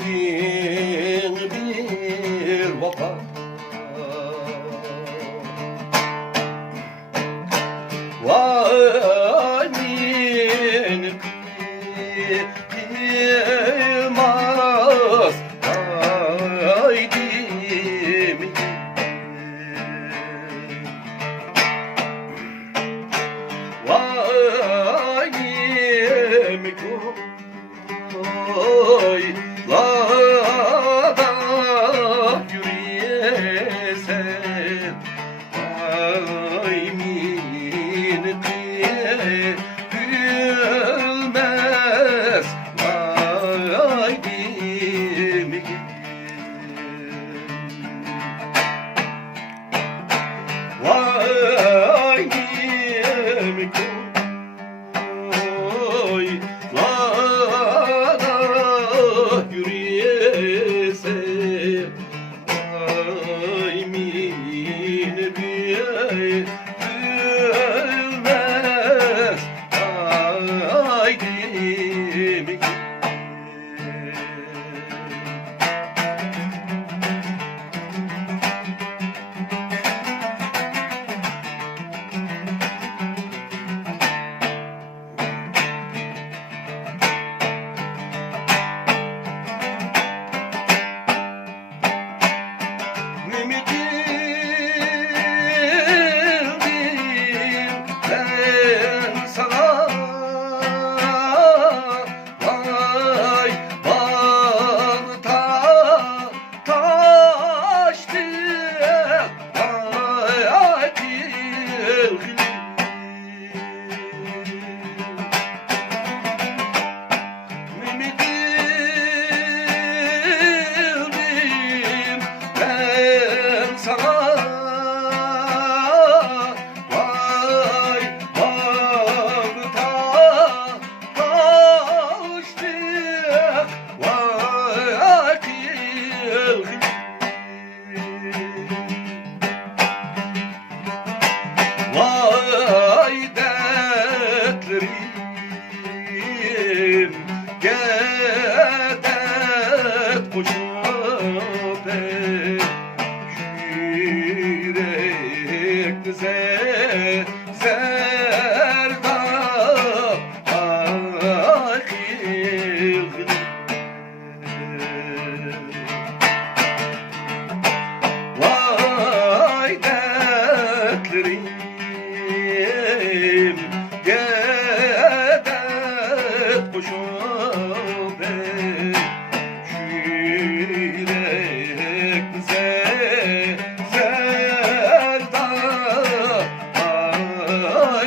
bildin bir vatan. Vay min kıyılmaz haydim. Vay min koylarda yürüyesen. Vay min kıyılmaz haydim. Vay min koylarda yürüyesen. Vay min kıyılmaz haydim. Bildim ben sana. Vay bağlı taştı. Vay kılgın. Bildim ben sana. Vay bağlı taştı. Vay kılgın. Vay dertlerim gedet kuşup yürekli zerdap akıllı. Vay dertlerim gedet kuşup yürekli zerdap akıllı.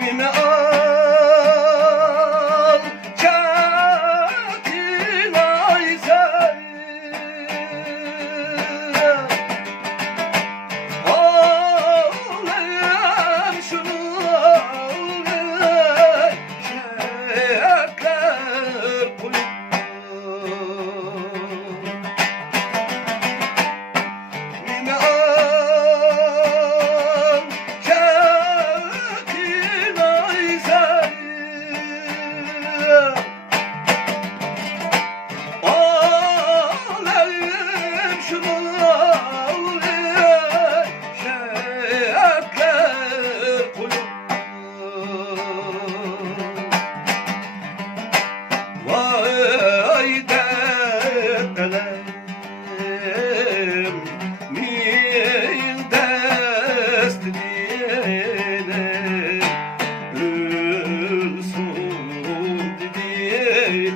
Mine al çatin aysen. Ağlayan şunu ağlayan şehirler koyup. Mine al çatin aysen. Ağlayayım şunu ağlayan şehirler koyup. Vay dertlerim min dest diyene ölsün diye